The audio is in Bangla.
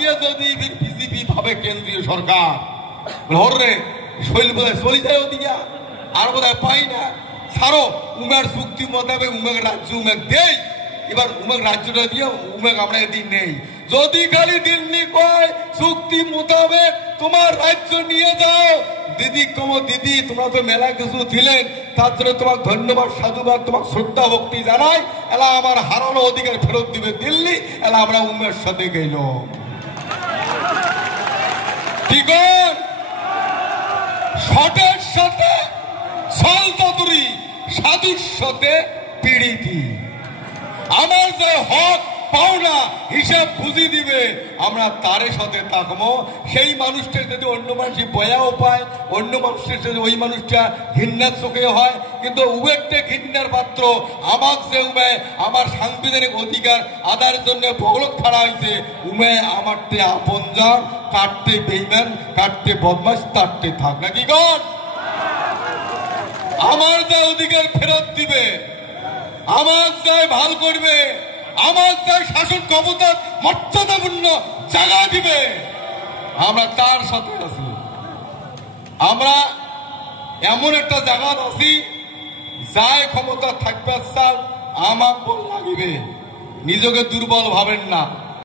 দিয়ে যদি বিজেপি ভাবে কেন্দ্রীয় সরকার হরে শৈল বোধহয় চলি যায় ওদিকে আর বোধহয় পাই না ছাড়ো উমের চুক্তি মোতাবেক উমেক রাজ্য উমেক দেই এবার উমেক রাজ্যটা দিয়ে উমেক আমরা এদিন নেই যদি খালি দিল্লি কয় চুক্তি মোতাবেক তোমার রাজ্য নিয়ে যাও দিদি দিদি তোমরা তো মেলা কিছু দিলেন তার জন্য তোমাকে ধন্যবাদ সাধুবাদ তোমাকে শ্রদ্ধা ভক্তি জানাই এলা আমার হারানো অধিকার ফেরত দিবে দিল্লি এলা আমরা উমের সাথে গেল ঠিক শটের সাথে সলততুরি সাধুর সাথে পিড়িতি আমার যে হক পাওনা হিসাব বুঝি দিবে আমরা তার সাথে থাকবো সেই মানুষটা যদি অন্য মানুষ বয়াও পায় অন্য মানুষের যদি ওই মানুষটা ঘৃণার চোখে হয় কিন্তু উমেরটা ঘৃণার পাত্র আমার যে উমে আমার সাংবিধানিক অধিকার আদায়ের জন্য বগলক খাড়া হয়েছে উমে আমারতে আপন যান কাটতে বেইমান কাটতে বদমাস তারতে থাক নাকি গণ আমার যা অধিকার ফেরত দিবে আমার যাই ভাল করবে আমার যাই শাসন ক্ষমতার মর্যাদাপূর্ণ জায়গা দিবে আমরা তার সাথে আছি আমরা এমন একটা জায়গা আছি যাই ক্ষমতা থাকবে আমার বল লাগিবে নিজকে দুর্বল ভাবেন না